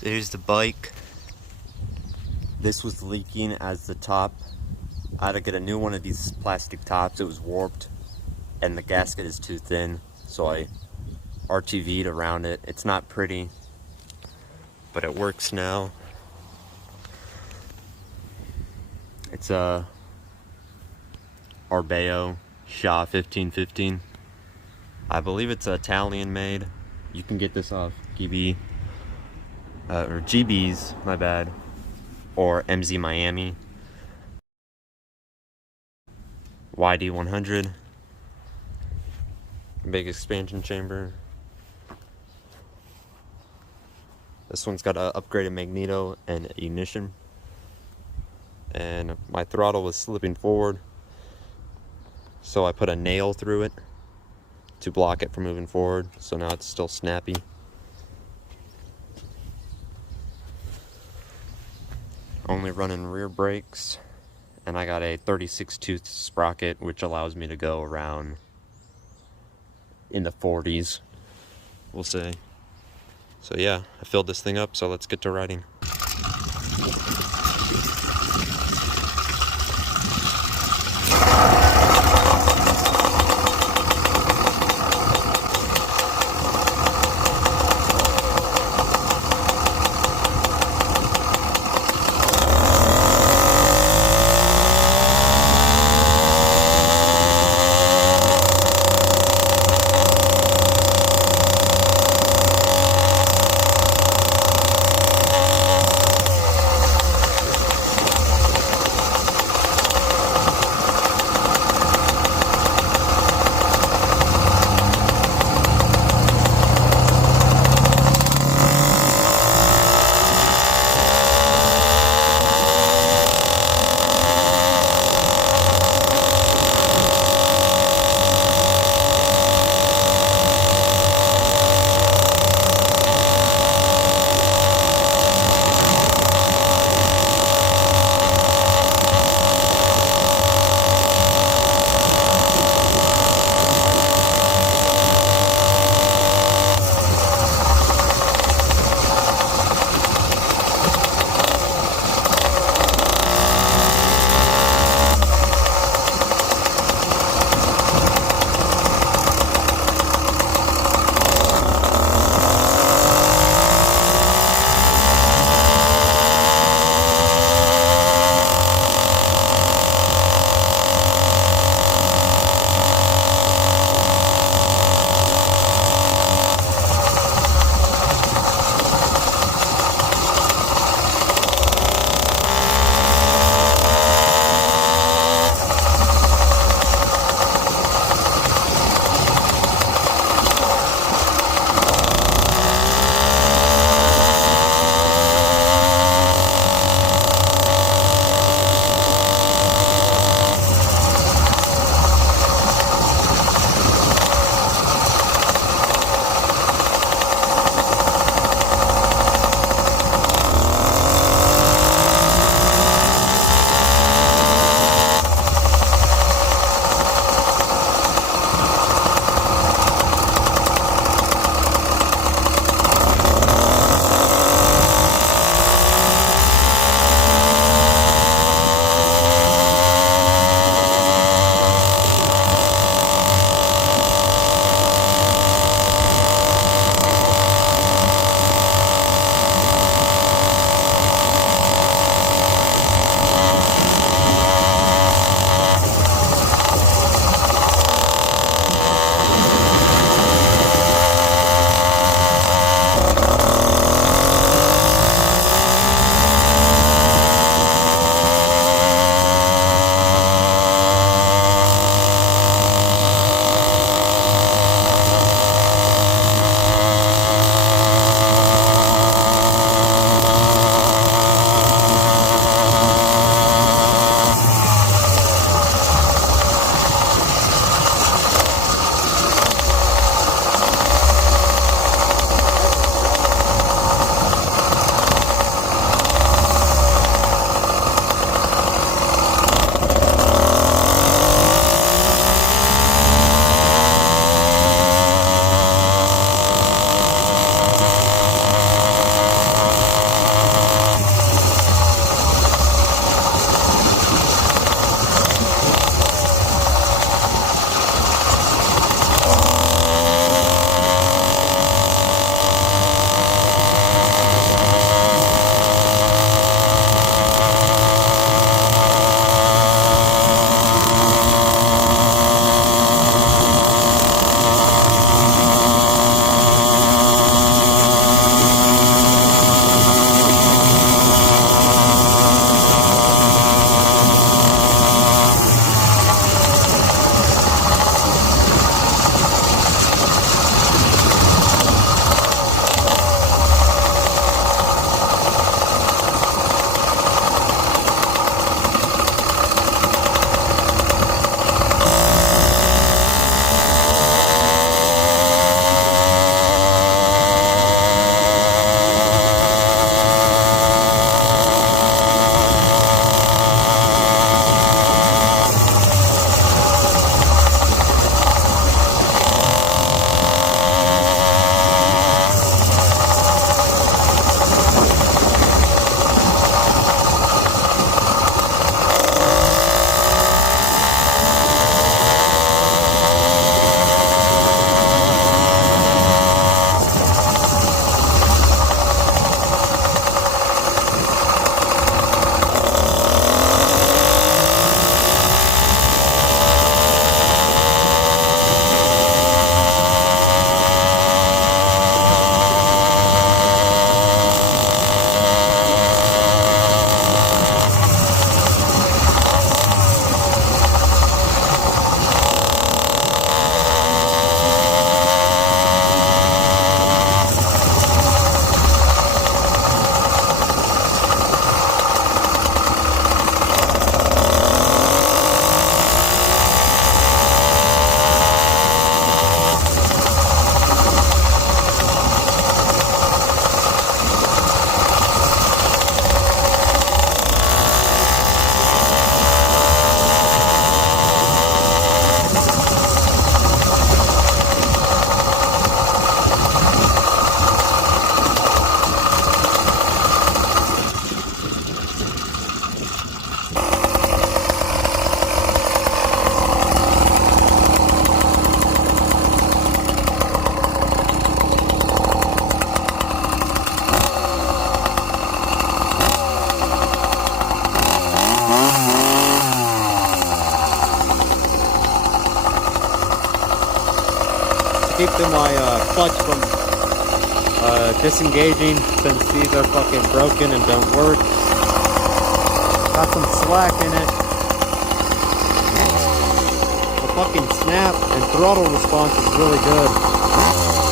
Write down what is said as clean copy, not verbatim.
So here's the bike. This was leaking as the top. I had to get a new one of these plastic tops. It was warped and the gasket is too thin, so I RTV'd around it. It's not pretty, but it works now. It's a Arbeo Shaw 1515. I believe it's Italian made. You can get this off GB, or GB's, my bad, or MZ Miami. YD100. Big expansion chamber. This one's got an upgraded magneto and ignition. And my throttle was slipping forward, so I put a nail through it to block it from moving forward, so now it's still snappy. Only running rear brakes, and I got a 36 tooth sprocket, which allows me to go around in the 40s, we'll say. So yeah, I filled this thing up, so let's get to riding. keeping my clutch from disengaging since these are fucking broken and don't work. Got some slack in it. The fucking snap and throttle response is really good.